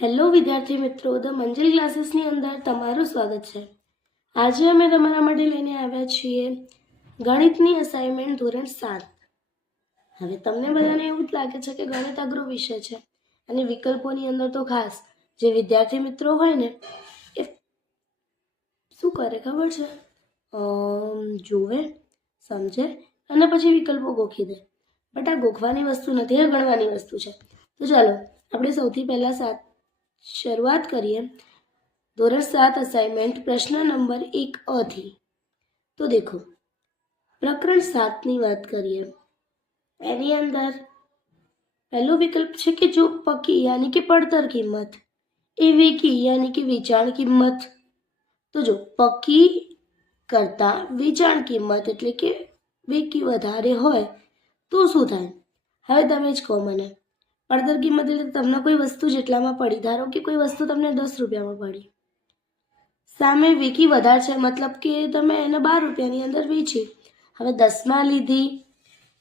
Hello વિદ્યાર્થી મિત્રો, the મંજિલ ક્લાસીસની અંદર તમારું સ્વાગત છે। આજે અમે તમારા માટે લઈને આવ્યા છીએ ગણિતની અસાઇનમેન્ટ ધોરણ 7। હવે તમને બધાને એવું જ લાગે છે કે ગણિત અઘરો વિષય છે અને વિકલ્પોની અંદર તો ખાસ જે વિદ્યાર્થી મિત્રો હોય ને એ શું કરે ખબર છે, જોવે, સમજે અને પછી વિકલ્પો ગોખી દે। બટ આ ગોખવાની વસ્તુ નથી, આ ગણવાની વસ્તુ છે। તો ચાલો આપણે સૌથી પહેલાં શરૂઆત કરીએ ધોરણ 7 અસાઇનમેન્ટ પ્રશ્ન નંબર 1 થી। તો દેખો, પ્રકરણ 7ની વાત કરીએ। એની અંદર પહેલો વિકલ્પ છે કે જો પકી યાની કે પડતર કિંમત એ વેકી યાની કે વેચાણ કિંમત, તો જો પકી કરતાં વેચાણ કિંમત એટલે કે વેકી વધારે હોય તો શું થાય? હવે તમે જ કહો મને। પડતર કિંમત એટલે તમને કોઈ વસ્તુ જેટલામાં પડી, ધારો કે કોઈ વસ્તુ તમને 10 રૂપિયામાં પડી, સામે વેકી વધારે છે, મતલબ કે તમે એને 12 રૂપિયાની અંદર વેચી। હવે 10માં લીધી,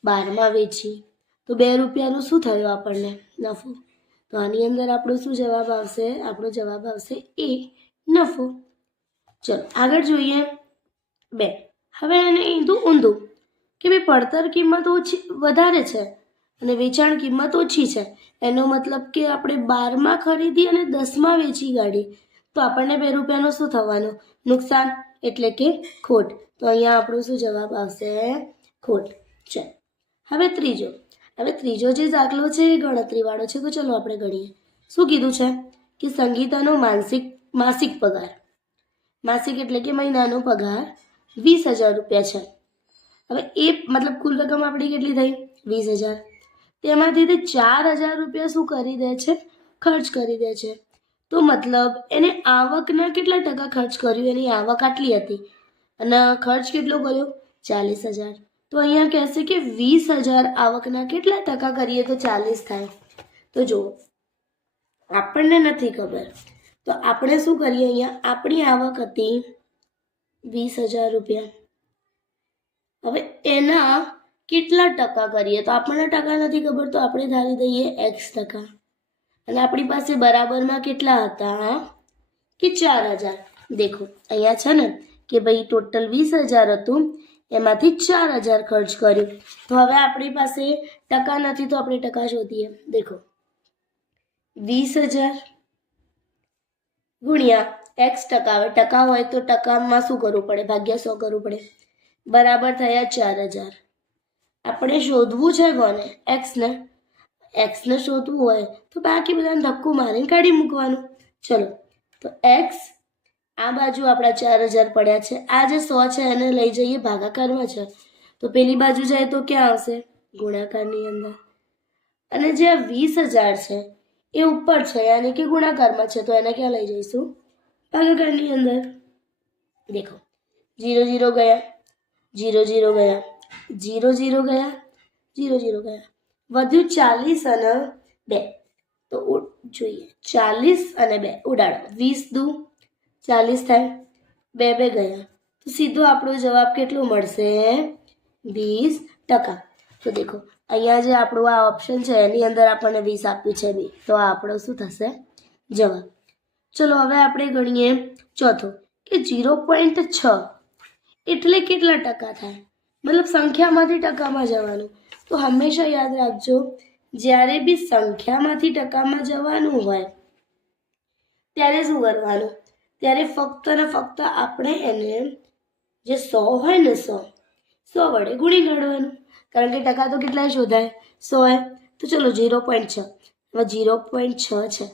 12માં વેચી, તો 2 રૂપિયાનું શું થયું આપણને? નફો। તો આની અંદર આપણો શું જવાબ આવશે? આપણો જવાબ આવશે એ, નફો। ચલો આગળ જોઈએ 2। હવે એને ઊંધું કે ભાઈ પડતર કિંમત વધારે છે અને વેચાણ કિંમત ઓછી છે, એનો મતલબ કે આપણે 12માં ખરીદી અને 10માં વેચી કાઢી, તો આપણને 2 રૂપિયાનો શું થવાનું? નુકસાન એટલે કે ખોટ। તો અહીંયા આપણો શું જવાબ આવશે? ખોટ। ચલો હવે ત્રીજો જે દાખલો છે એ ગણતરીવાળો છે, તો ચલો આપણે ગણીએ। શું કીધું છે કે સંગીતાનો માસિક પગાર, માસિક એટલે કે મહિનાનો પગાર 20,000 રૂપિયા છે। હવે એ મતલબ કુલ રકમ આપણી કેટલી થઈ? 20,000। તેમાંથી તે 4,000 રૂપિયા શું કરી દે છે? ખર્ચ કરી દે છે। તો મતલબ એને આવકના કેટલા ટકા ખર્ચ કર્યું? એની આવક આટલી હતી અને ખર્ચ કેટલો કર્યો? 40,000। તો અહીંયા કહેશે કે 20,000 આવકના કેટલા ટકા કરીએ તો 40 થાય? તો જુઓ, આપણને નથી ખબર, તો આપણે શું કરીએ? અહીંયા આપણી આવક હતી 20,000 રૂપિયા, હવે એના કેટલા ટકા કરીએ? તો આપણને ટકા નથી ખબર, તો આપણે ધારી દઈએ x%। અને આપણી પાસે બરાબરમાં કેટલા હતા? કે 4,000। દેખો અહીંયા છે ને કે ભાઈ ટોટલ 20,000 હતું, એમાંથી 4,000 ખર્ચ કર્યું, તો હવે આપણી પાસે ટકા નથી, તો આપણે ટકા શોધીએ। દેખો 20,000 ગુણ્યા x%, હવે ટકા હોય તો ટકામાં શું કરવું પડે? ભાગ્યા 100 કરવું પડે, બરાબર થયા 4,000। આપણે શોધવું છે કોને? x ને શોધવું હોય તો બાકી બધાને ધક્કો મારીને કાઢી મૂકવાનું। ચલો તો x આ બાજુ આપણા 4,000 પડ્યા છે, આ જે 100 છે એને લઈ જઈએ ભાગાકારમાં છે, તો પેલી બાજુ જાય તો ક્યાં આવશે? ગુણાકારની અંદર। અને જે 20,000 છે એ ઉપર છે યાની કે ગુણાકારમાં છે, તો એને ક્યાં લઈ જઈશું? ભાગાકારની અંદર। દેખો 0 0 ગયા, 0 0 ગયા, 0 0 ગયા, 0 0 ગયા, વધ્યું 40 અને 2। તો જોઈએ 40 અને 2 ઉડાડો, 20 દુ 40 થાય, 2 2 ગયા, તો સીધો આપણો જવાબ કેટલો મળશે? 20%। તો દેખો અહીંયા જે આપણું આ ઓપ્શન છે એની અંદર આપણને 20 આપ્યું છે બી, તો આ આપણો શું થશે? જવાબ। ચલો હવે આપણે ગણીએ ચોથો કે 0.6 એટલે કેટલા ટકા થાય? મતલબ સંખ્યામાંથી ટકામાં જવાનું। તો હંમેશા યાદ રાખજો, જ્યારે બી સંખ્યામાંથી ટકામાં જવાનું હોય ત્યારે શું કરવાનું? ત્યારે ફક્ત ને ફક્ત આપણે એને જે 100 હોય ને 100 વડે ગુણી કાઢવાનું, કારણ કે ટકા તો કેટલા શોધાય? 100। તો ચલો 0.6, હવે 0.6 છે,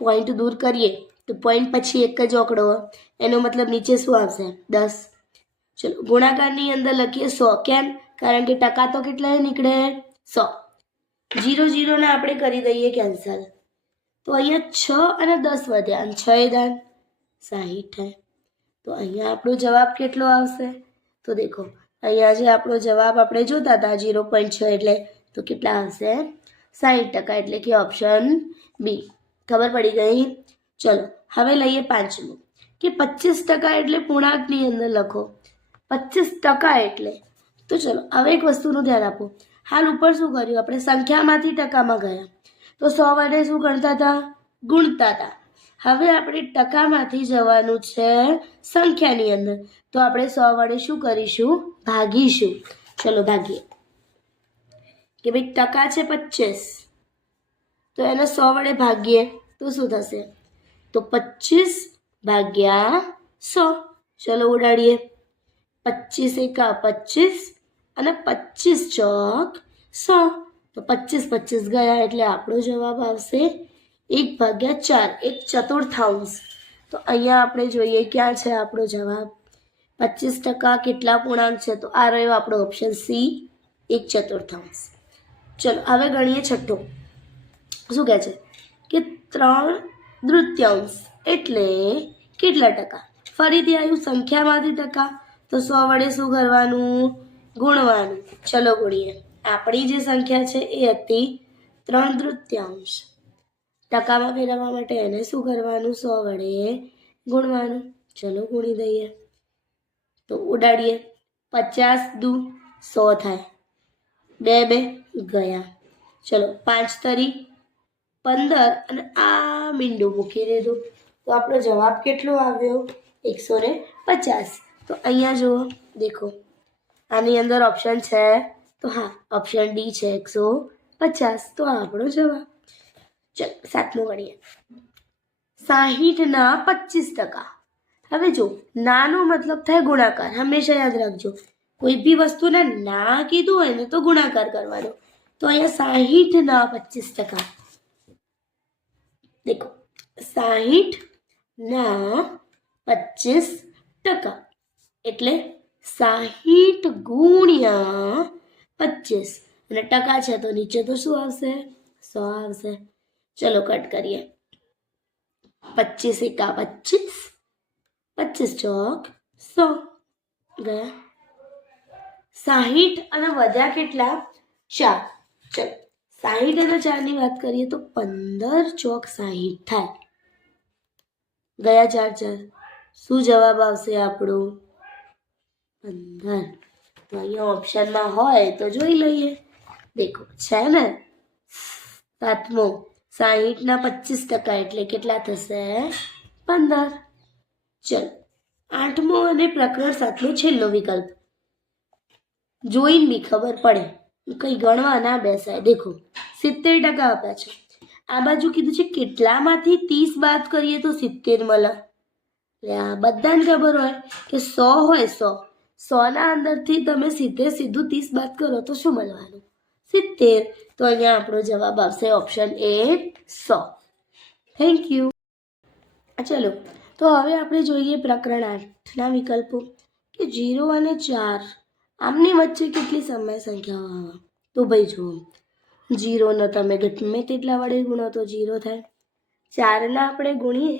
પોઈન્ટ દૂર કરીએ તો પોઈન્ટ પછી એક જ આંકડો, એનો મતલબ નીચે શું આવશે? 10। ચલો ગુણાકારની અંદર લખીએ 100, કેમ? કારણ કે ટકા તો કેટલા નીકળે? 100। 0 0 ને આપણે કરી દઈએ કેન્સલ, તો અહીંયા 6 અને 10 વધ્યા અને 6 દાન 60 થાય। તો અહીંયા આપણો જવાબ કેટલો આવશે? તો દેખો અહીંયા જે આપણો જવાબ આપણે જોતા હતા 0.6 એટલે તો કેટલા આવશે? 60%, એટલે કે ઓપ્શન બી। ખબર પડી ગઈ? ચલો હવે લઈએ પાંચમું કે 25% એટલે પૂર્ણાંકની અંદર લખો 25% એટલે, તો ચલો હવે એક વસ્તુનું ધ્યાન આપો, હાલ ઉપર શું કર્યું આપણે? સંખ્યામાંથી ટકામાં ગયા, તો 100 વડે શું ગણતા હતા? ગુણતા હતા. હવે આપણે ટકામાંથી જવાનું છે સંખ્યાની અંદર, તો આપણે 100 વડે શું કરીશું? ભાગીશું. ચલો ભાગીએ. કે ભાઈ ટકા છે 25, તો એને 100 વડે ભાગીએ તો શું થશે? તો 25 ભાગ્યા 100. ચલો ઉડાડીએ. 25 એકા 25 અને 25 ચોક 100. તો 25 25 ગયા એટલે આપણો જવાબ આવશે 1/4, 1/4. તો અહીંયા આપણે જોઈએ ક્યાં છે આપણો જવાબ. 25% કેટલા પૂર્ણાંક છે? તો આ રહ્યો આપણો ઓપ્શન સી, 1/4. ચલો હવે ગણીએ છઠ્ઠો. શું કહે છે કે 3/3 એટલે કેટલા ટકા? ફરીથી આવ્યું સંખ્યામાંથી ટકા, તો 100 વડે શું કરવાનું? ગુણવાનું. ચલો ગુણીએ. આપણી જે સંખ્યા છે એ હતી 3/3. ટકામાં ફેરવવા માટે એને શું કરવાનું? 100 વડે ગુણવાનું. ચલો ગુણી દઈએ. તો ઉડાડીએ. 50 દુ 100 થાય. 2 ગયા. ચલો 5 તરી 15 અને આ મીંડું મૂકી દીધું. તો આપણો જવાબ કેટલો આવ્યો? 150. તો અહીંયા જુઓ, દેખો આની અંદર ઓપ્શન છે, તો હા ઓપ્શન ડી છે 150. તો આ આપણો જવાબ. ચલો સાતમું ગણીએ. 60ના 25%. હવે જો નાનો મતલબ થાય ગુણાકાર. હંમેશા યાદ રાખજો, કોઈ બી વસ્તુને ના કીધું હોય ને તો ગુણાકાર કરવાનો. તો અહીંયા 60ના 25%. દેખો 60ના 25% એટલે 60 ગુણ્યા 25 અને ટકા છે તો નીચે તો શું આવશે? 100 આવશે. ચલો કટ કરીએ. 25 એકા 25, 25 ચોક 100 ગયા. 60 અને વધ્યા કેટલા? 4. ચલો 60 અને 4 ની વાત કરીએ તો 15 ચોક 60 થાય. ગયા 4 4. શું જવાબ આવશે આપણો? 15. તો અહીંયા ઓપ્શનમાં હોય તો જોઈ લઈએ. દેખો છે ને સાતમો. 60ના 25% એટલે કેટલા થશે? 15. ચલો આઠમો અને પ્રકરણ 7નો છેલ્લો વિકલ્પ. જોઈને બી ખબર પડે, કંઈ ગણવા ના બેસાય. દેખો 70% આપ્યા છે. આ બાજુ કીધું છે કેટલામાંથી 30 બાદ કરીએ તો 70 મળે. એટલે આ બધાને ખબર હોય કે 100 હોય 100ના અંદરથી તમે સીધે સીધું 30 બાદ કરો તો શું મળવાનું? 70. તો અહીંયા આપણો જવાબ આવશે ઓપ્શન એ 100. Thank you. ચલો તો હવે આપણે જોઈએ પ્રકરણ 8ના વિકલ્પો કે 0 અને 4 આમની વચ્ચે કેટલી સમય સંખ્યાઓ આવે. તો ભાઈ જુઓ, 0ને તમે ગમે તેટલા વડે ગુણો તો 0 થાય. 4ના આપણે ગુણીએ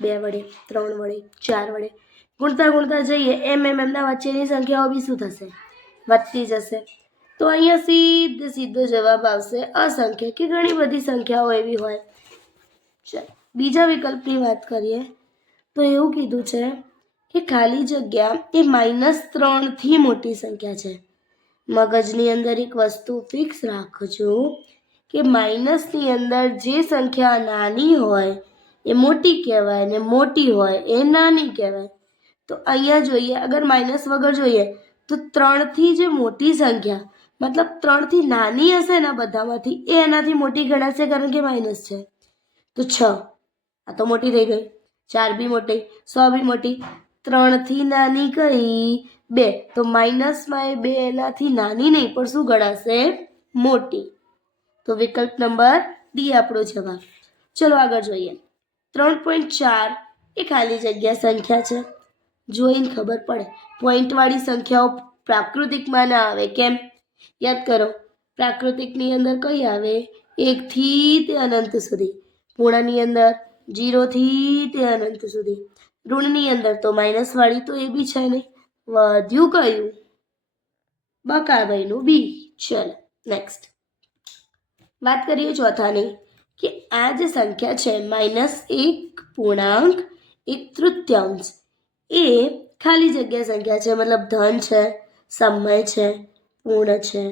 2 વડે, 3 વડે, 4 વડે ગુણતા ગુણતા જઈએ એમ એમના વચ્ચેની સંખ્યાઓ બી શું થશે? વધતી જશે. તો અહીંયા સીધો જવાબ આવશે અસંખ્ય, કે ઘણી બધી સંખ્યાઓ એવી હોય. ચાલો બીજા વિકલ્પની વાત કરીએ તો એવું કીધું છે કે ખાલી જગ્યા એ -3થી મોટી સંખ્યા છે. મગજની અંદર એક વસ્તુ ફિક્સ રાખજો કે માઇનસની અંદર જે સંખ્યા નાની હોય એ મોટી કહેવાય ને મોટી હોય એ નાની કહેવાય. તો અહીંયા જોઈએ, અગર માઇનસ વગર જોઈએ તો 3થી જે મોટી સંખ્યા મતલબ 3થી નાની હશે ને બધામાંથી એ એનાથી મોટી ગણાશે, કારણ કે માઇનસ છે. તો 6 આ તો મોટી થઈ ગઈ, 4 બી મોટી, 100 બી મોટી. 3થી નાની કઈ? 2. તો માઇનસમાં એ 2 એનાથી નાની નહીં પણ શું ગણાશે? મોટી. તો વિકલ્પ નંબર ડી આપણો જવાબ. ચલો આગળ જોઈએ. 3.4 એ ખાલી જગ્યા સંખ્યા છે. જોઈને ખબર પડે, પોઈન્ટવાળી સંખ્યાઓ પ્રાકૃતિકમાં ના આવે. કેમ? યાદ કરો, પ્રાકૃતિકની અંદર કઈ આવે? 1થી તે અનંત સુધી. પૂર્ણની અંદર 0થી તે અનંત સુધી. ઋણની અંદર તો માઇનસવાળી તો એ બી છે નહીં. વધ્યું કયું? બકાભાઈનું બી. ચલો નેક્સ્ટ વાત કરીએ ચોથાની કે આ જે સંખ્યા છે -1.1/3 એ ખાલી જગ્યા સંખ્યા છે. મતલબ ધન છે, સમય છે, પૂર્ણ છે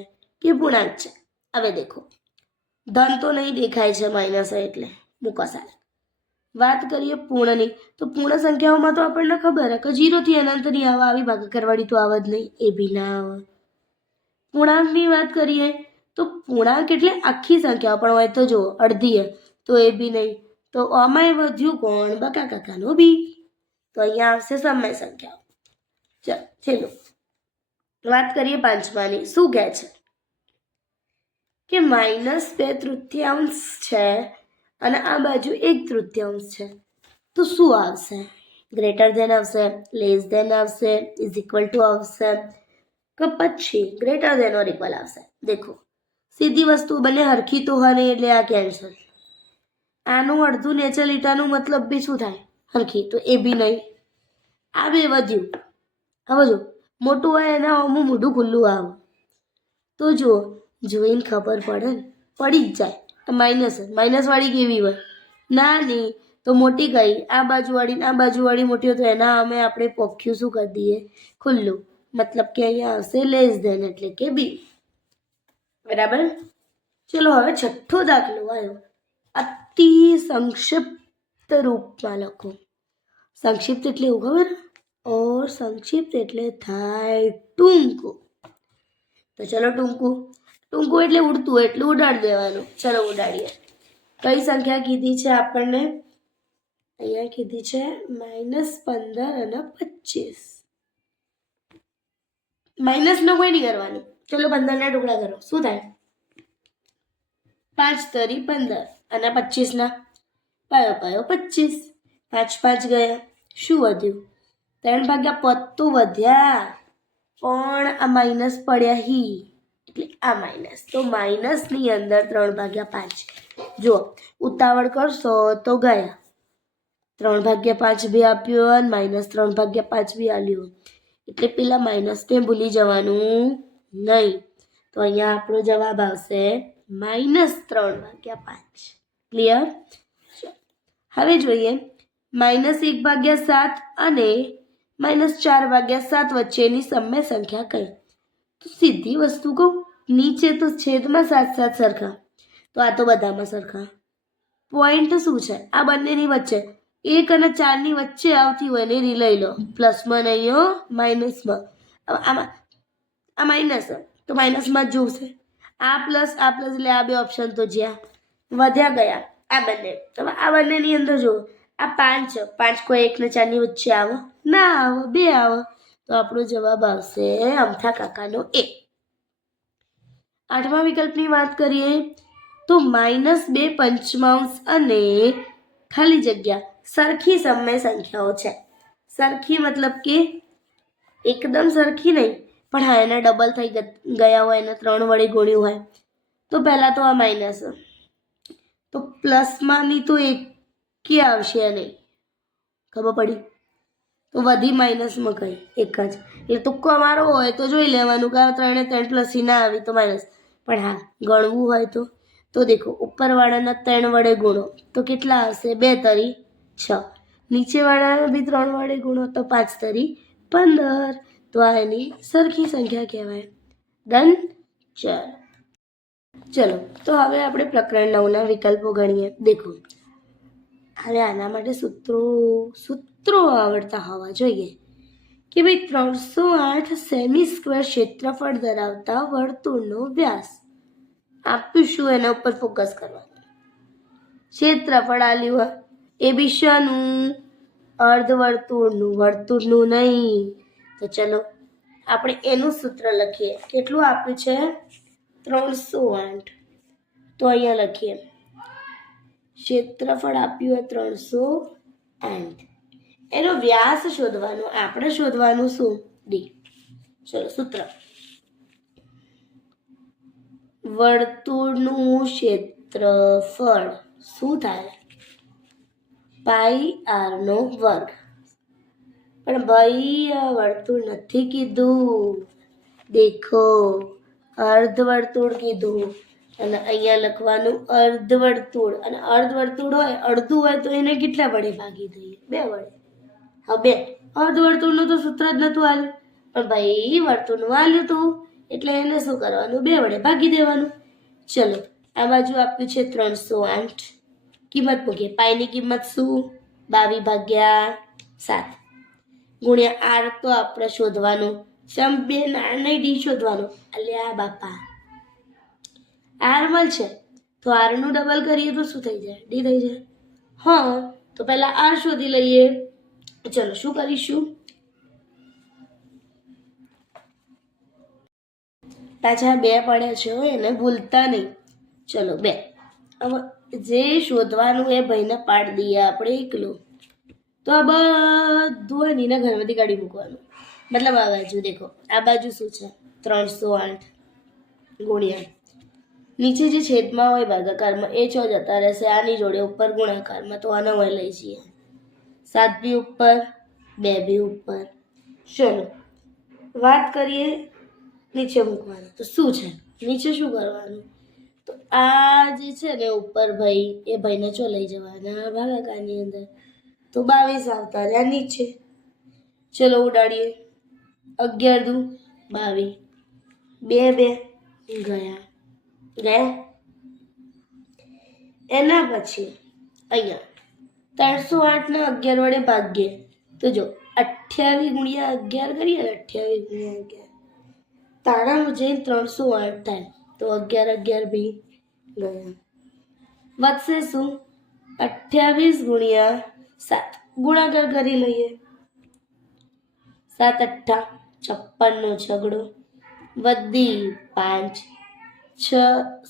કે પૂર્ણાંક છે. હવે દેખો, ધન તો નહીં દેખાય છે માઇનસ એટલે મૂકો સાહેબ. વાત કરીએ પૂર્ણની, તો પૂર્ણ સંખ્યાઓમાં તો આપણને ખબર હે કે 0 થી અનંત નહીં આવે, આવી ભાગાકારવાળી તો આવે જ નહીં, એ બી ના આવે. પૂર્ણાંકની વાત કરીએ તો પૂર્ણાંક એટલે આખી સંખ્યા પણ હોય તો જો અડધી હે તો એ બી નહીં. તો આમાંય વધ્યું કોણ? બકા કાકાનો બી. તો અહીંયા આવશે સમય સંખ્યાઓ. ચાલો છેલ્લું વાત કરીએ પાંચમાની. શું કહે છે કે -2/3 છે અને આ બાજુ 1/3 છે, તો શું આવશે? ગ્રેટર ધેન આવશે, લેસ ધેન આવશે, ઇઝ ઇક્વલ ટુ આવશે કે પછી ગ્રેટર ધેન ઓર ઇક્વલ આવશે? દેખો સીધી વસ્તુ, બંને હરખી તો હોય નહીં એટલે આ કેન્સલ. આનું અડધું નેચર લીટાનું મતલબ બી શું થાય? હરખી, તો એ બી નહીં. આ બે વધ્યું. હવે જો મોટું હોય એના અમુક મોઢું ખુલ્લું આવે તો જુઓ, જોઈને ખબર પડે ને, પડી જ જાય. માઇનસ વાળી કેવી હોય? નાની તો મોટી કઈ? આ બાજુવાળી મોટી હોય તો એના અમે આપણે પોખ્યું શું કરી દઈએ? ખુલ્લું. મતલબ કે અહીંયા આવશે લેસ ધેન એટલે કે બી. બરાબર. ચલો હવે છઠ્ઠો દાખલો આવ્યો. અતિ સંક્ષિપ્ત રૂપમાં લખો. સંક્ષિપ્ત એટલે એવું ખબર? ઓર સંક્ષિપ્ત એટલે થાય ટૂંકું. તો ચલો ટૂંકું એટલે ઉડતું, એટલું ઉડાડી દેવાનું. ચલો ઉડાડીએ. કઈ સંખ્યા કીધી છે આપણને? અહીંયા કીધી છે -15 અને 25. માઇનસનો કોઈ નહીં કરવાનું. ચલો 15 ના ટુકડા કરો. શું થાય? 5 તરી 15 અને 25 ના પાયો 25. 5 5 ગયા. શું વધ્યું? 3/5 તો વધ્યા, પણ આ માઇનસ પડ્યા હી એટલે આ માઇનસ. તો માઇનસની અંદર 3/5. જો ઉતાવળ કરશો તો ગયા. 3/5 બી આપ્યો અને -3/5 બી આલ્યું, એટલે પેલા માઇનસને ભૂલી જવાનું નહીં. તો અહીંયા આપણો જવાબ આવશે -3/5. ક્લિયર? હવે જોઈએ -1/7 અને -4/7 વચ્ચેની સમય સંખ્યા કઈ? તો સીધી વસ્તુ કહું, નીચે તો છેદમાં 7 સરખા, તો આ તો બધામાં સરખા. પોઈન્ટ શું છે? આ બંનેની વચ્ચે 1 અને 4ની વચ્ચે આવતી હોય ને એ લઈ લો. પ્લસમાં નહીં, માઇનસમાં. આમાં આ માઇનસ તો માઇનસમાં જ જોશે. આ પ્લસ એટલે આ બે ઓપ્શન તો જ્યાં વધ્યા ગયા આ બંને. તો આ બંનેની અંદર જો આ 5 કોઈ 1 ને 4ની વચ્ચે આવે? ના આવે, 2 આવે. તો આપણો જવાબ આવશે અમથા કાકાનો A. 8મા વિકલ્પની વાત કરીએ તો -2/5 અને ખાલી જગ્યા સરખી સમય સંખ્યાઓ છે. સરખી મતલબ કે એકદમ સરખી નહીં, પણ હા એના ડબલ થઈ ગયા હોય, એને 3 વડે ગુણ્યું હોય. તો પહેલાં તો આ માઇનસ, તો પ્લસમાંની તો એકે આવશે નહીં. ખબર પડી? તો વધી માઇનસમાં કઈ? એક જ. એટલે તુક્કો અમારો હોય તો જોઈ લેવાનું કે 3 ને 3 પ્લસ ના આવી તો માઇનસ. પણ હા ગણવું હોય તો દેખો ઉપરવાળાના 3 વડે ગુણો તો કેટલા આવશે? 2 તરી 6. નીચેવાળાના બી 3 વડે ગુણો તો 5 તરી 15. તો આ એની સરખી સંખ્યા કહેવાય. ડન? ચલો તો હવે આપણે પ્રકરણ 9ના વિકલ્પો ગણીએ. દેખો હવે આના માટે સૂત્રો આવડતા હોવા જોઈએ કે ભાઈ 308 સેમી સ્ક્વેર ક્ષેત્રફળ ધરાવતા વર્તુળનો વ્યાસ આપ્યું. શું એના ઉપર ફોકસ કરવાનું? ક્ષેત્રફળ આલ્યું હોય એ બી શાનું? અર્ધવર્તુળનું, વર્તુળનું નહીં. તો ચલો આપણે એનું સૂત્ર લખીએ. કેટલું આપ્યું છે? 308. તો અહીંયા લખીએ ક્ષેત્રફળ આપ્યું હોય 308, એનો વ્યાસ શોધવાનો. આપણે શોધવાનું શું? ડી. ચલો સૂત્ર, વર્તુળનું ક્ષેત્રફળ શું થાય? πr². પણ ભાઈ આ વર્તુળ નથી કીધું, દેખો અર્ધવર્તુળ કીધું. અને અહીંયા લખવાનું અર્ધવર્તુળ. અને અર્ધવર્તુળ હોય અડધું હોય તો એને કેટલા વડે ભાગી દઈએ? 2 વડે. હા 2. અર્ધવર્તુળનું તો સૂત્ર જ નહોતું આલ્યું, પણ ભાઈ વર્તુળનું આલ્યું હતું એટલે એને શું કરવાનું? 2 વડે ભાગી દેવાનું. ચલો આ બાજુ આપ્યું છે 308. કિંમત મૂકીએ. પાઈની કિંમત શું? 22/7 ગુણ્યા આર તો આપણે શોધવાનું. સમ બે નાની ડી શોધવાનું. અલ્યા બાપા, આર મળશે તો આર નું ડબલ કરીએ તો શું થઈ જાય? ડી થઈ જાય. હા, તો પહેલા આર શોધી લઈએ. ચલો શું કરીશું? પાછા 2 પડ્યા છે, એને ભૂલતા નહીં. ચલો 2. હવે જે શોધવાનું એ ભાઈને પાડી દઈએ આપણે એકલો. તો આ બધું એના ઘરમાંથી કાઢી મૂકવાનું. મતલબ આ બાજુ દેખો, આ બાજુ શું છે? 308 ગુણ્યા નીચે જે છેદમાં હોય ભાગાકારમાં એ 6 જતા રહેશે આની જોડે ઉપર ગુણાકારમાં, તો આને હોય લઈ જઈએ. 7 બી ઉપર, 2 બી ઉપર. ચલો વાત કરીએ નીચે મૂકવાનું. તો શું છે નીચે? શું કરવાનું? તો આ જે છે ને ઉપર ભાઈ, એ ભાઈને ચો લઈ જવાના ભાગાકારની અંદર. તો 22 આવતા રહ્યા નીચે. ચલો ઉડાડીએ. 11 દુ 22, 2 ગયા. એના પછી અહીંયા 308 ને 11 વડે ભાગીએ તો જો 28 ગુણ્યા 11 કરીએ ને, 28 ગુણ્યા 11 તારામાં જઈને 308 થાય. તો 11 બી ગયા. વધશે શું? 28 ગુણ્યા 7 ગુણાકાર કરી લઈએ. 7 8 56 નો છગડો વધી 5 6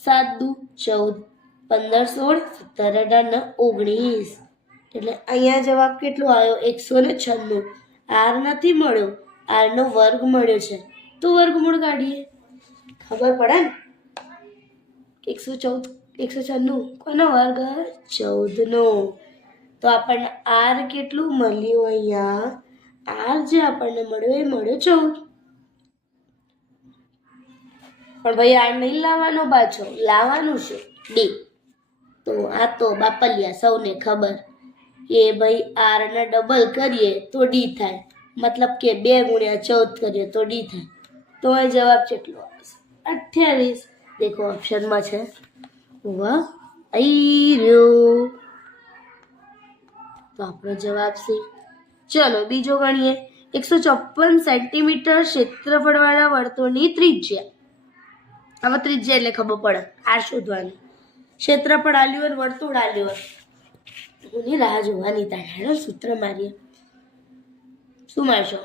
7 દુ 14 15 16 17 18 19. એટલે અહીંયા જવાબ કેટલો આવ્યો? 196. આર નથી મળ્યો, આર નો વર્ગ મળ્યો છે, તો વર્ગમૂળ કાઢીએ. ખબર પડે ને? 114 196 કોનો વર્ગ? 14 નો. તો આપણને આર કેટલું મળ્યું? અહીંયા આર જે આપણને મળ્યો એ મળ્યો 14. પણ ભાઈ આર નહીં લાવવાનો, પાછો લાવવાનું છે ડી. તો આ તો બાપલિયા સૌને ખબર કે ભાઈ આર ને ડબલ કરીએ તો ડી થાય. મતલબ કે 2 ગુણ્યા 14 કરીએ તો ડી થાય. તો આ જવાબ કેટલો આવશે? 28. દેખો ઓપ્શનમાં છે. વાહ, આઈ રહ્યો. તો આપણો જવાબ છે. ચલો બીજો ગણીએ. 154 સેન્ટીમીટર ક્ષેત્રફળવાળા વર્તુળની ત્રિજ્યા. હવે ત્રિજ્યા એટલે ખબર પડે આર શોધવાની. ક્ષેત્રફળ આલ્યું અને વર્તુળ આલ્યું. એની રાહ જોવાની તારે. સૂત્ર મારીએ. શું મારશો?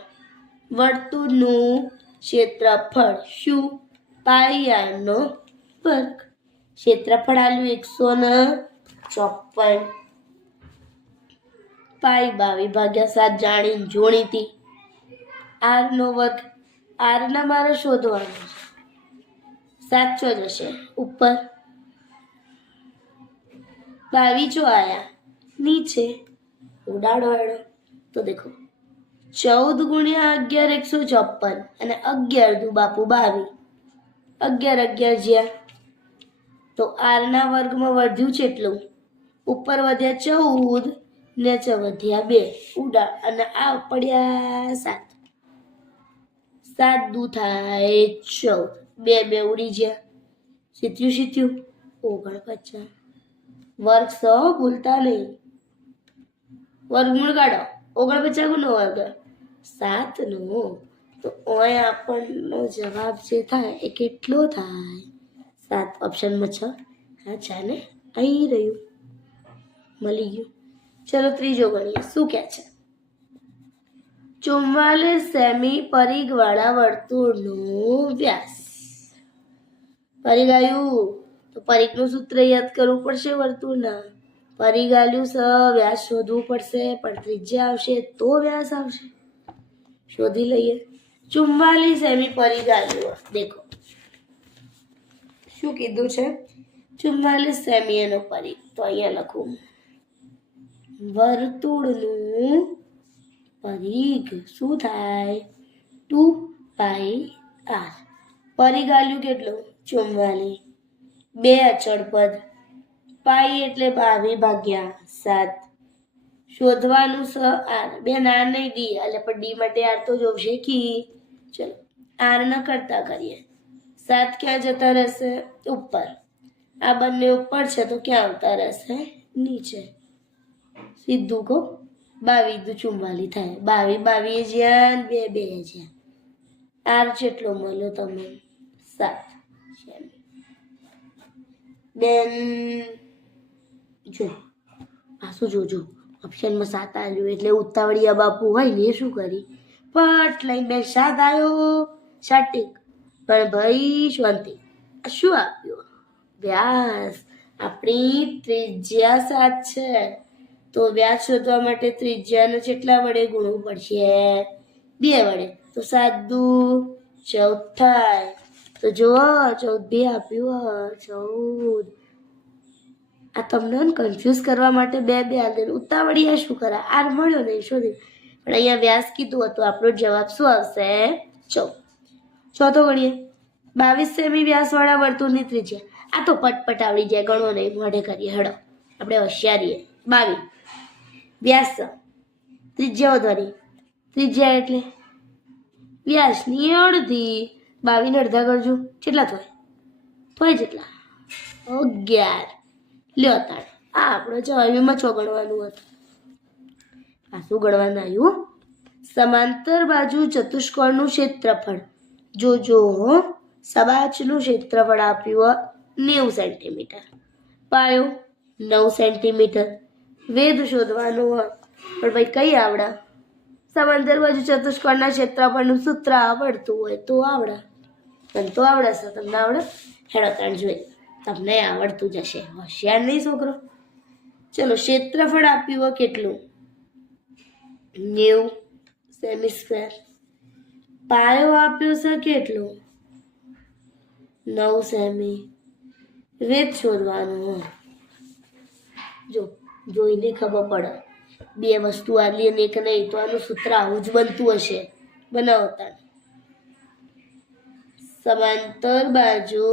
વર્તુળનું ક્ષેત્રફળ શું? પાઈ આર નો વર્ગ. ક્ષેત્રફળ આલ્યું 154 પાઈ 22/7 જાણીને જોણીતી. આર નો વર્ગ, આર ના મારે શોધવાનો છે. સાચો જશે ઉપર, 22 આયા નીચે. ઉડાડો હેડો. તો દેખો 14 ગુણ્યા 11 154 અને 11 દુ બાપુ 22. 11 જ્યાં તો આર ના વર્ગમાં વધ્યું છે એટલું. ઉપર વધ્યા 14, નીચે વધ્યા 2. ઉડા અને આ પડ્યા 7. 7 દુ થાય 14. 2 ઉડી ગયા. સીધ્યું 49. વર્ગ 100 ભૂલતા નહીં. વર્ગમૂળ કાઢો. 49 નો વર્ગ 7 નો. તો અહીં આપણનો જવાબ જે થાય એ કેટલો થાય? 7. ઓપ્શનમાં 6. હા ચાલે, અહીં રહ્યું, મળી ગયું. ચલો ત્રીજો ગણીએ. શું કહે છે? 44 સેમી પરિઘવાળા વર્તુળનો વ્યાસ. પરિઘ આવ્યું તો પરિઘનું સૂત્ર યાદ કરવું પડશે. વર્તુળના પરિઘ આલ્યું વ્યાસ શોધવું પડશે. પણ ત્રિજ્યા આવશે તો વ્યાસ આવશે. શોધી લઈએ. 44 સેમી પરિઘ આલ્યું. દેખો શું કીધું છે? 44 સેમી એનો પરિઘ. તો અહીંયા લખું વર્તુળનું પરિઘ શું થાય? 2πr. પરિઘ આલ્યું કેટલું? 44. 2 અચળ પદ. પાઈ એટલે 22/7. શોધવાનું સ આર. 2 નાર નહીં ડી. એટલે પણ ડી માટે આર તો જોશે કી. ચલો આર ન કરતા કરીએ. 7 ક્યાં જતા રહેશે? ઉપર. આ બંને ઉપર છે તો ક્યાં આવતા રહેશે? નીચે સીધું કહો 22 × 44 થાય 22 જ્યાં 2 જ્યાં આર જેટલો મળ્યો તમને 7 બેન જો પાછું જોજો ઓપ્શનમાં 7 આવ્યું એટલે ઉતાવળિયા બાપુ હોય ને એ શું કરી પટ લઈને બેન 7 આવ્યો સાટિક પણ ભાઈ શાંતિ શું આપ્યું વ્યાસ આપણી ત્રિજ્યા 7 છે તો વ્યાસ શોધવા માટે ત્રિજ્યાને કેટલા વડે ગુણવું પડશે 2 વડે તો 7 દુ 14 થાય તો જુઓ 14 બે આપ્યું 14 આ તમને કન્ફ્યુઝ કરવા માટે 2 આલે ઉતાવળિયા શું કરે આર મળ્યો નહીં શોધી પણ અહીંયા વ્યાસ કીધું હતું આપણો જવાબ શું આવશે 14 ચોથો ગણીએ 22 સેમી વ્યાસવાળા વર્તુળની ત્રિજ્યા આ તો પટપટ આવડી જાય ગણો નહીં મોઢે કરીએ હડો આપણે હોશિયારીએ 22 વ્યાસ ત્રિજ્યા વધવાની ત્રિજ્યા એટલે વ્યાસની અડધી 22 ને અડધા કરજો કેટલા થાય જેટલા 11 લ્યો તાણ આ આપણો જવાબમાં 6 ગણવાનું હતું પાછું ગણવાનું આવ્યું સમાંતર બાજુ ચતુષ્કોણનું ક્ષેત્રફળ જોજો સબાચનું ક્ષેત્રફળ આપ્યું 90 સેન્ટીમીટર પાયો 9 સેન્ટીમીટર વેધ શોધવાનું પણ ભાઈ કઈ આવડા સમાંતર બાજુ ચતુષ્કોણના ક્ષેત્રફળનું સૂત્ર આવડતું હોય તો આવડા તને તો આવડશે તમને આવડે હેડો તાણ જોઈએ તમને આવડતું જશે હોશિયાર નહીં છોકરો ચલો ક્ષેત્રફળ આપ્યું કેટલું 90 સેમી સ્ક્વેર પાયો આપ્યો છે કેટલો 9 સેમી વેધ શોધવાનું જો જોઈને ખબર પડે 2 વસ્તુ આલી અને એક નહીં તો આનું સૂત્ર આવું જ બનતું હશે બનાવતા સમાંતર બાજુ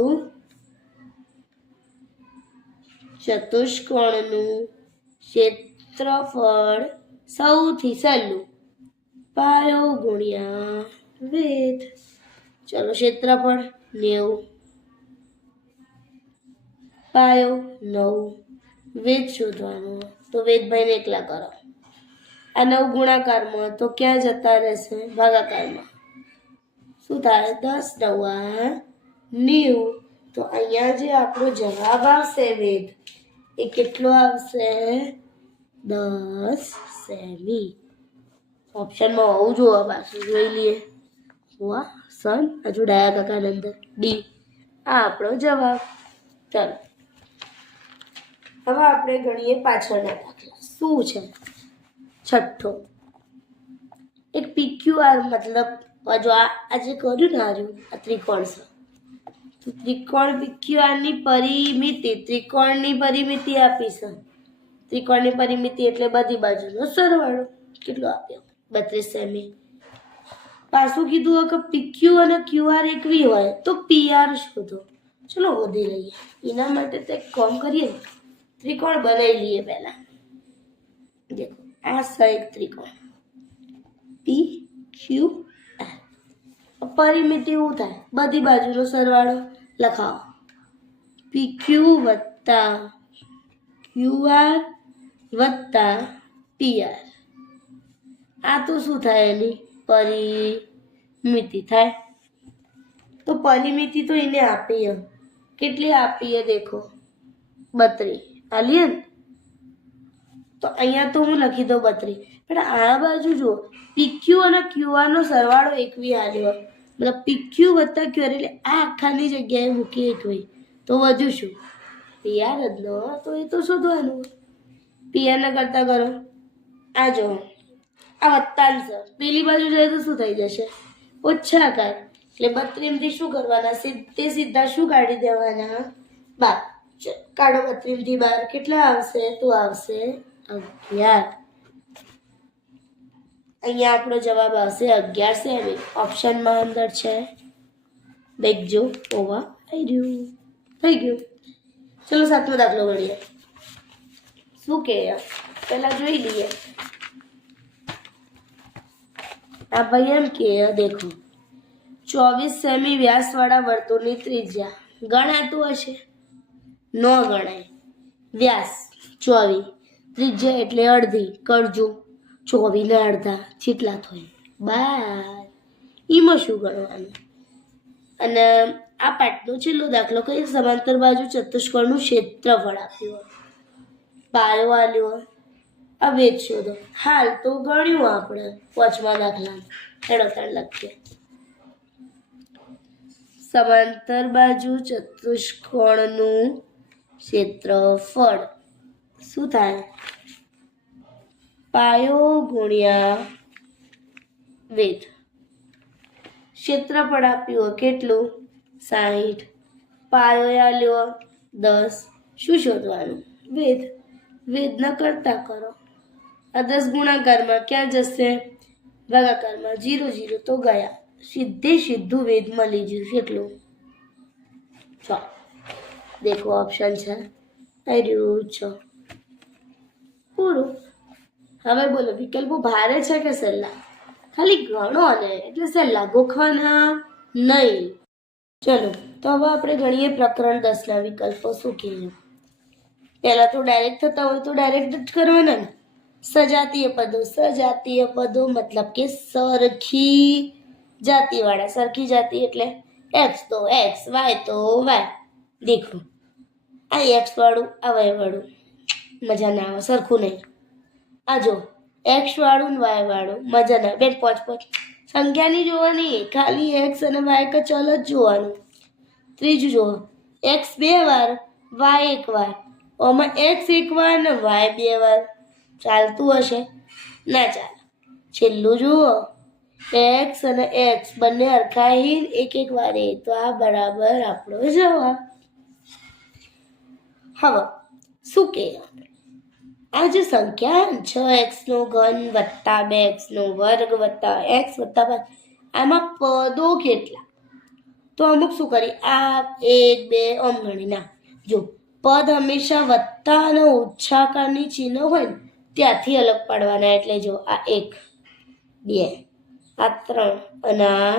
ચતુષ્કોણનું ક્ષેત્રફળ સૌથી સહેલું પાયો ગુણ્યા વેધ ચલો ક્ષેત્રફળ 90 પાયો 9 વેધ શોધવાનું તો વેદભાઈને એકલા કરો આ 9 ગુણાકારમાં તો ક્યાં જતા રહેશે ભાગાકારમાં શું થાય 10 × 9 90 તો અહીંયા જે આપણો જવાબ આવશે વેદ એ કેટલો આવશે 10 સેમી ઓપ્શનમાં હોવું જોવા પાછું જોઈ લઈએ વાહ સન હજુ ડાયા કાકાના અંદર ડી આ આપણો જવાબ ચાલો હવે આપણે ગણીએ પાછળના દાખલા શું છે છઠ્ઠો એક PQR મતલબ જો આજે કર્યું ને હાર્યું આ ત્રિકોણ છે તો ત્રિકોણ PQR ની પરિમિતિ ત્રિકોણની પરિમિતિ આપી છે ત્રિકોણની પરિમિતિ એટલે બધી બાજુનો સરવાળો કેટલો આપ્યો 32 સેમી પાછું કીધું કે PQ અને QR એકવી હોય તો PR શોધો ચલો વધી લઈએ એના માટે તો એક કામ કરીએ ત્રિકોણ બનાવી લઈએ પહેલા દેખો આ છે એક ત્રિકોણ PQR પરિમિતિ શું થાય બધી બાજુનો સરવાળો લખાવો PQ વત્તા QR વત્તા PR આ તો શું થાય એની પરિમિતિ થાય તો પરિમિતિ તો એને આપીએ કેટલી આપીએ દેખો 32 આલીએ ને તો અહીંયા તો હું લખી દઉં 32 પણ આ બાજુ જુઓ PQ અને QR નો સરવાળો 21 આલ્યો મતલબ PQ વત્તા QR એટલે આ આખાની જગ્યાએ મૂકી 21 તો વધ્યું શું PR જ નો તો એ તો શોધવાનું PR ને કરતા કરો આ જો આ વત્તા છે પેલી બાજુ જાય તો શું થઈ જશે ઓછા કર એટલે 32 થી શું કરવાના સીધા શું કાઢી દેવાના 12 કાઢો 32 થી 12 કેટલા આવશે તો આવશે 11 અહીંયા આપણો જવાબ આવશે 11 સેમી ઓપ્શનમાં અંદર છે દેખજો ઓવા આવી રહ્યું થઈ ગયું ચલો સાતમો દાખલો ગણીએ શું કે પહેલા જોઈ લઈએ આ ભાઈ એમ કે દેખો 24 સેમી વ્યાસવાળા વર્તુળની ત્રિજ્યા ગણાતું હશે ન ગણાય વ્યાસ 24, ત્રિજ્યા એટલે અડધી, કરજો 24 ને અડધા જેટલા થાય 12. એમાં શું ગણવાનું? અને આ પાઠનો છેલ્લો દાખલો કઈ સમાંતર બાજુ ચતુષ્કોણનું ક્ષેત્રફળ આપ્યું હોય, પાયો આલ્યો હોય, આ વેદ શોધો. હાલ તો ગણ્યું આપણે 5મા દાખલા, હેડો તાણ લખીએ. સમાંતર બાજુ ચતુષ્કોણનું ક્ષેત્રફળ શું થાય? પાયો ગુણ્યા વેદ. ક્ષેત્રફળ આપ્યું કેટલું? 60. પાયો આલ્યો 10. શું શોધવાનું? વેદ. વેદના કરતા કરો. આ 10 ગુણાકારમાં ક્યાં જશે? ભાગાકારમાં. 0 0 તો ગયા, સીધું વેદ મળી ગયું. કેટલું? 6. દેખો ઓપ્શન છે આવ્યું 6. પૂરું. હવે બોલો વિકલ્પો ભારે છે કે સહેલા? ખાલી ગણો ને એટલે સહેલા, ગોખવાના નહીં. ચલો તો હવે આપણે ગણીએ પ્રકરણ 10 ના વિકલ્પો શું કહે. પહેલા તો ડાયરેક્ટ થતા હોય તો ડાયરેક્ટ જ કરવાના ને. સજાતીય પદો. સજાતીય પદો મતલબ કે સરખી જાતિવાળા. સરખી જાતિ એટલે એક્સ તો એક્સ, વાય તો વાય. દેખો આ એક્સ વાળું, આ વાય વાળું મજા ના આવે, સરખું નહીં. આ જો એક્સ વાળું ને વાય વાળું મજા ના. બેન પોચ સંખ્યા નહીં જોવાની, ખાલી એક્સ અને વાય કે ચલ જ જોવાનું. ત્રીજું જુઓ, એક્સ 2 વાર, વાય 1 વાર. આમાં એક્સ 1 વાર ને વાય 2 વાર. ચાલતું હશે? ના ચાલે. છેલ્લું જુઓ, એક્સ અને એક્સ બંને હરખાઈ 1 1 વારે. તો આ બરાબર આપણો જવાબ. હવે શું કે આ જે સંખ્યા 6x નો ઘન વત્તા 2x નો વર્ગ વત્તા x વત્તા 5, આમાં પદો કેટલા? તો અમુક શું કરી, આ 1 2 ઓમ ગણી ના. જો પદ હંમેશા વત્તા અને ઓછાકારની ચિહ્ન હોય ને ત્યાંથી અલગ પાડવાના. એટલે જો આ 1 2 આ 3 અને આ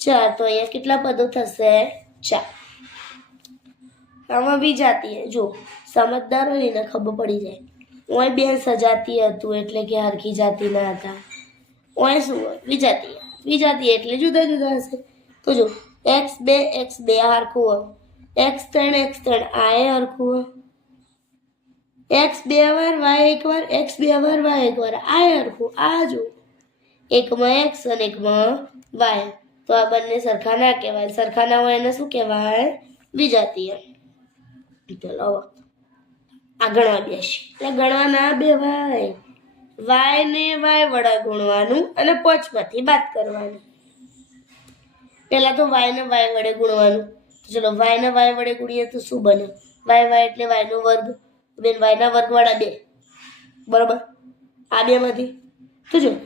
4. તો અહીંયા કેટલા પદો થશે? 4. આમાં વિજાતીય. જો સમજદાર હોય એને ખબર પડી જાય. ઓય 2 સજાતીય હતું એટલે કે હરખી જાતિના હતા. ઓય શું હોય? વિજાતીય. વિજાતીય એટલે જુદા જુદા હશે. તો જો x2 x2 હરખું હોય, x3 x3 આ હરખું હોય, x 2 વાર y 1 વાર, x 2 વાર y 1 વાર આ હરખું. આ જો એકમાં x અને એકમાં y. તો આ બંને સરખા ના કહેવાય. સરખા ના હોય એને શું કહેવાય? વિજાતીય. ચલો આ ગણવા બેસી એટલે ગણવા ના બેવાય. વાય ને વાય વડા ગુણવાનું અને 5 માંથી બાદ કરવાનું. પહેલા તો વાય ને વાય વડે ગુણવાનું. ચલો વાય ને વાય વડે ગુણીએ તો શું બને? વાય વાય એટલે વાય નો વર્ગ. બેન વાય ના વર્ગ વાળા 2 બરોબર. આ 2 માંથી તો જો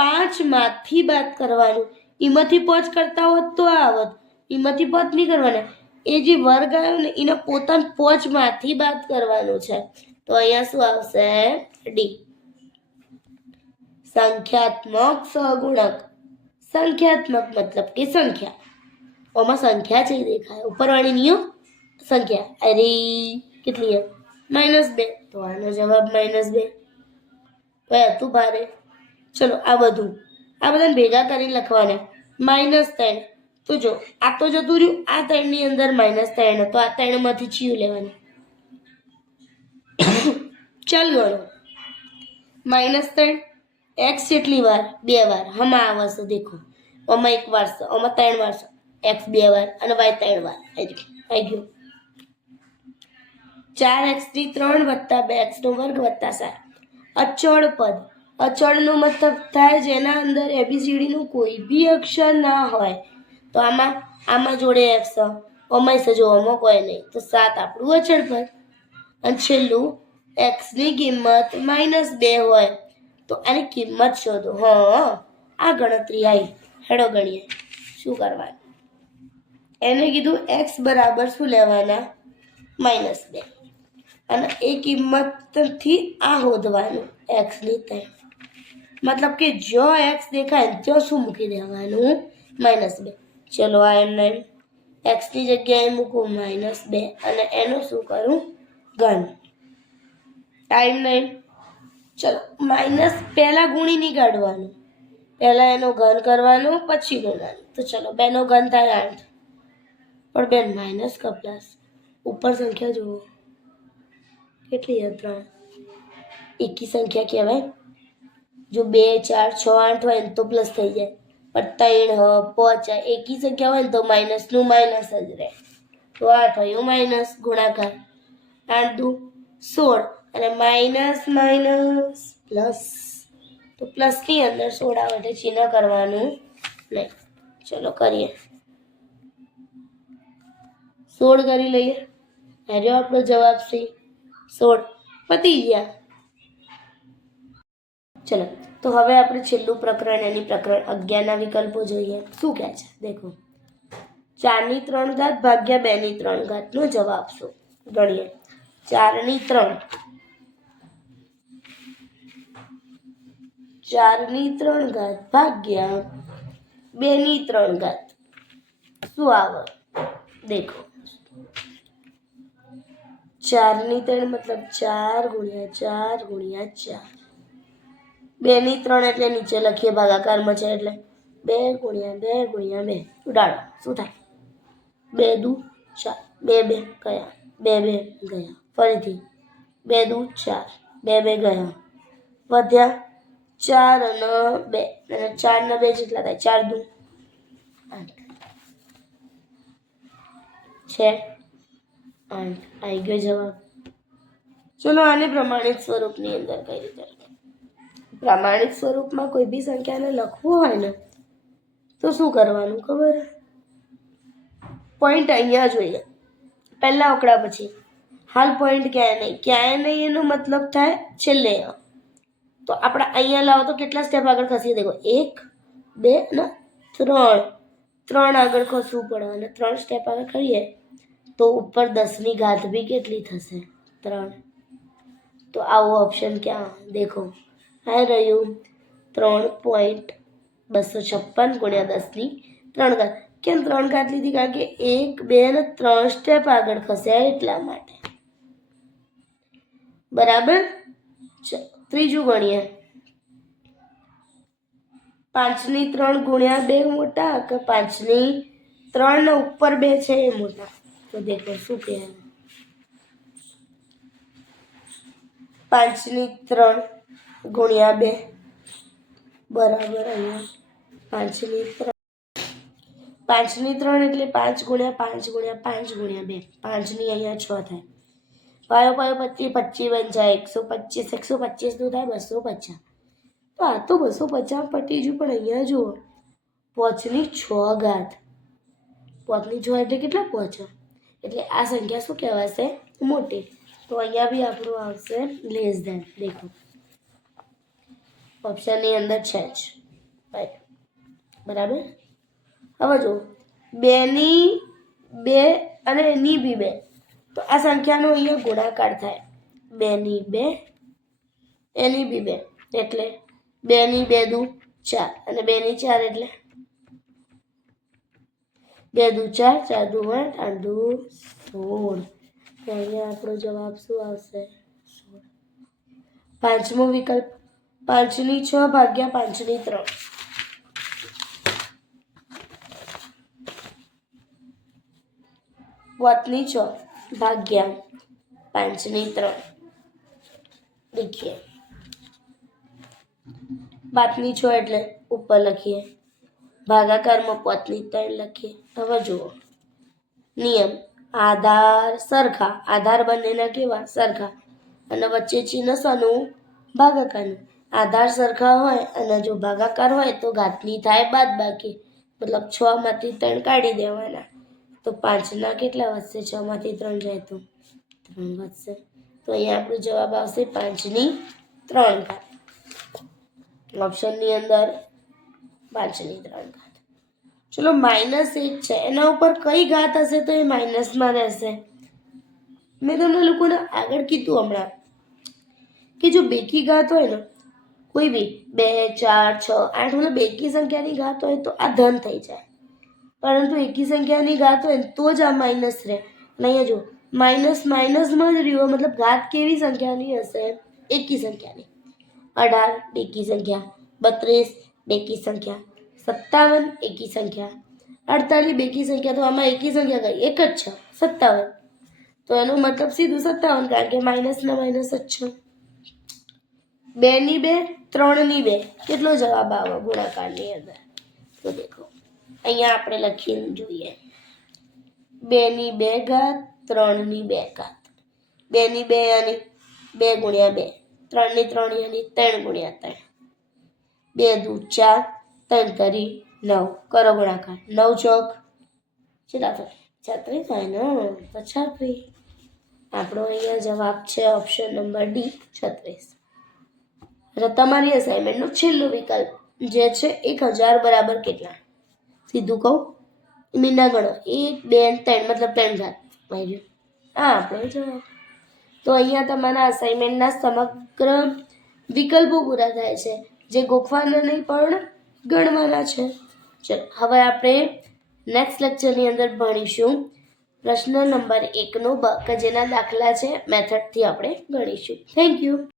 5 માંથી બાદ કરવાનું. એમાંથી 5 કરતા હોત તો આ આવત, એમાંથી 5 નહીં કરવાના. એ જે વર્ગ આવ્યો ને એને પોતાના 5 માંથી બાદ કરવાનું છે. તો અહીંયા શું આવશે? ડી. સંખ્યાત્મક સહગુણક. સંખ્યાત્મક મતલબ કે સંખ્યા. આમાં સંખ્યા છે દેખાય ઉપરવાળી નિયમ સંખ્યા. અરે કેટલી -2. તો આનો જવાબ -2. તો હતું ભારે. ચલો આ બધાને ભેગા કરીને લખવાના. -3. તો જો આ તો જતું રહ્યું, આ 3 ની અંદર -3 તો આ 3 માંથી ચિયું લેવાનું. ચાલ ગણો. -3 x કેટલી વાર? 2 વાર. હમણાં આવશે દેખો. આમાં 1 વાર છે, આમાં 3 વાર છે. x 2 વાર અને y 3 વાર. આવી ગયું. 4x ની 3 વત્તા 2x નો વર્ગ વત્તા 7. અચળ પદ. અચળનો મતલબ થાય જેના અંદર ABCD નું કોઈ બી અક્ષર ના હોય. તો આમાં જોડે x આમાં છે, જો આમાં કોઈ નહીં. તો 7 આપણું અચળ પદ. અને છેલ્લું x ની કિંમત -2 હોય તો આની કિંમત શોધો. હા આ ગણતરી આવી. હેડો ગણીએ શું કરવાનું. એને કીધું x બરાબર શું લેવાના? -2. અને એ કિંમતથી આ શોધવાનું x ની 3. મતલબ કે જો x દેખાય તો શું મૂકી દેવાનું? -2. ચલો આ એમને x ની જગ્યાએ મૂકું -2 અને એનું શું કરું? ઘન. ટાઈમ નહીં. ચલો માઇનસ પહેલાં ગુણી નહીં કાઢવાનું, પહેલાં એનો ઘન કરવાનો પછી ગુણવાનું. તો ચલો 2 નો ઘન થાય 8. પણ બેન માઇનસ કા પ્લસ? ઉપર સંખ્યા જુઓ કેટલી છે 3. એકી સંખ્યા કહેવાય. જો 2 4 6 8 હોય ને તો પ્લસ થઈ જાય, પણ 3 5 એકી સંખ્યા હોય ને તો માઇનસનું માઇનસ જ રહે. તો આ થયું માઇનસ ગુણાકાર. 8 દુ 16 અને માઇનસ માઇનસ પ્લસ. તો પ્લસની અંદર 16 આવે એટલે ચિહ્ન કરવાનું નહીં. ચલો કરીએ. 16 કરી લઈએ. આ આપણો જવાબ છે 16. પતી ગયા. ચલો તો હવે આપણે છેલ્લું પ્રકરણ એની પ્રકરણ 11 વિકલ્પો જોઈએ. શું કહે છે દેખો. 4 ની 3 ઘાત ભાગ્યા 2 ની 3 ઘાતનો જવાબ શું? ગણીએ. 4 ની 3 ઘાત ભાગ્યા 2 ની 3 ઘાત શું આવે? દેખો 4 ની 3 મતલબ 4 ગુણ્યા 4 ગુણ્યા 4. 2 ની 3 એટલે નીચે લખીએ ભાગાકારમાં છે એટલે 2 ગુણ્યા 2 ગુણ્યા 2. ઉડાડો શું થાય? 2 દુ 4. 2 ગયા, 2 ગયા. ફરીથી 2 દુ 4, 2 ગયા. વધ્યા 4 અને 2 અને 4 ને 2 જેટલા થાય 4 દુ 8 છે 8. આવી ગયો જવાબ. ચલો આને પ્રમાણિત સ્વરૂપની અંદર કઈ રીતે? પ્રમાણિત સ્વરૂપમાં કોઈ બી સંખ્યાને લખવું હોય ને તો શું કરવાનું ખબર? પોઈન્ટ અહીંયા જોઈએ પહેલા આંકડા પછી. હાલ પોઈન્ટ ક્યાંય નહીં એનો મતલબ થાય છેલ્લે. તો આપણે અહીંયા લાવો તો કેટલા સ્ટેપ આગળ ખસીએ? દેખો 1 2 અને 3 આગળ ખસવું પડે અને 3 સ્ટેપ આગળ કરીએ તો ઉપર 10 ની ઘાત બી કેટલી થશે? 3. તો આવો ઓપ્શન ક્યાં? દેખો આ રહ્યું 3.256 ગુણ્યા 10 ની 3 ઘાત. કેમ 3 ઘાત લીધી? કારણ કે 1 2 અને 3 સ્ટેપ આગળ ખસ્યા એટલા માટે. બરાબર. ત્રીજું ગણીએ. 5 ની 3 ગુણ્યા 2 મોટા કે 5 ની 3 ને ઉપર 2 છે એ મોટા? તો દેખો શું કહેવાય. 5 ની 3 ગુણ્યા 2 બરાબર અહીંયા 5 ની 3. 5 ની 3 એટલે 5 ગુણ્યા 5 ગુણ્યા 5 ગુણ્યા 2. 5 ની અહીંયા 6 થાય. પાયો 25 25 બન જાય 125. 125 નું થાય 250. તો આ તો 250 પટી ગયું. પણ અહીંયા જુઓ 5 ની 6 ઘાત. 5 ની 6 એટલે કેટલા? 5. એટલે આ સંખ્યા શું કહેવાશે? મોટી. તો અહીંયા બી આપણું આવશે લેસ ધેન. દેખો ઓપ્શનની અંદર છે જ. રાઈટ બરાબર. હવે જો 2 ની 2 અને એની બી 2. તો આ સંખ્યાનો અહીંયા ગુણાકાર થાય. 2 ની 2 એની બી 2 એટલે 2 ની 2 દુ 4 અને 2 ની 4 એટલે 2 દુ 4 4 દુ 8 8 દુ 16. અહીંયા આપણો જવાબ શું આવશે? 16. પાંચમો વિકલ્પ 5 ની 6 ભાગ્યા 5 ની 3. 5 ની 6 ભાગ્યા 5 ની 3. देखिए 5 ની 6 એટલે ઉપર લખીએ, ભાગાકારમાં 5 ની 3 લખીએ. હવે જુઓ નિયમ આધાર સરખા, આધાર બંનેના કેવા? સરખા, અને વચ્ચે ચિહ્ન શાનું? ભાગાકારનું. આધાર સરખા હોય અને જો ભાગાકાર હોય તો ઘાતની થાય બાદબાકી, મતલબ 6 માંથી 3 કાઢી દેવાના. તો 5 ના કેટલા વધશે? 6 માંથી 3 જાય તો 3 વધશે. તો અહીંયા આપણો જવાબ આવશે 5 ની 3 ઘાત. ઓપ્શનની અંદર 5 ની 3 ઘાત. ચલો -1 છે, એના ઉપર કઈ ઘાત હશે તો એ માઇનસમાં રહેશે. મેં તમને લોકોને આગળ કીધું હમણાં કે જો બેકી ઘાત હોય ને કોઈ બી 2 4 6 8 મતલબ બેકી સંખ્યાની ઘાત હોય તો આ ધન થઈ જાય, પરંતુ એકી સંખ્યાની ઘાત હોય ને તો જ આ માઇનસ રહે. અને અહીંયા જો માઇનસ માઇનસમાં જ રહ્યું, મતલબ ઘાત કેવી સંખ્યાની હશે? એકી સંખ્યાની. 18 બેકી સંખ્યા, 32 બેકી સંખ્યા, 57 એકી સંખ્યા, 48 બેકી સંખ્યા. તો આમાં એકી સંખ્યા કઈ? એક જ છે, 57. તો એનો મતલબ સીધું 57, કારણ કે માઇનસના માઇનસ જ છે. 2 ની 2, 3 ની 2. કેટલો જવાબ આવે ગુણાકારની અંદર? તો દેખો અહીંયા આપણે લખીને જોઈએ. 2 ની 2 ઘાત, 3 ની 2 ઘાત. 2 ની 2 યાની 2 ગુણ્યા 2, 3 ની 3 યાની 3 ગુણ્યા 3. 2 દુ 4, 3 તરી 9. કરો ગુણાકાર. 9 ચોક કેટલા થાય? 36 થાય ને? તો 36. આપણો અહીંયા જવાબ છે ઓપ્શન નંબર ડી, 36. એટલે તમારી અસાઇનમેન્ટનો છેલ્લો વિકલ્પ જે છે 1000 બરાબર કેટલા? સીધું કહું, મીંડા ગણો. 1 2 3, મતલબ 3 ઘાત. હા આપણો જવાબ. તો અહીંયા તમારા અસાઇનમેન્ટના સમગ્ર વિકલ્પો પૂરા થાય છે, જે ગોખવાના નહીં પણ ગણવાના છે. ચલો હવે આપણે નેક્સ્ટ લેક્ચરની અંદર ભણીશું પ્રશ્ન નંબર 1નો બ, કે જેના દાખલા છે મેથડથી આપણે ગણીશું. Thank you.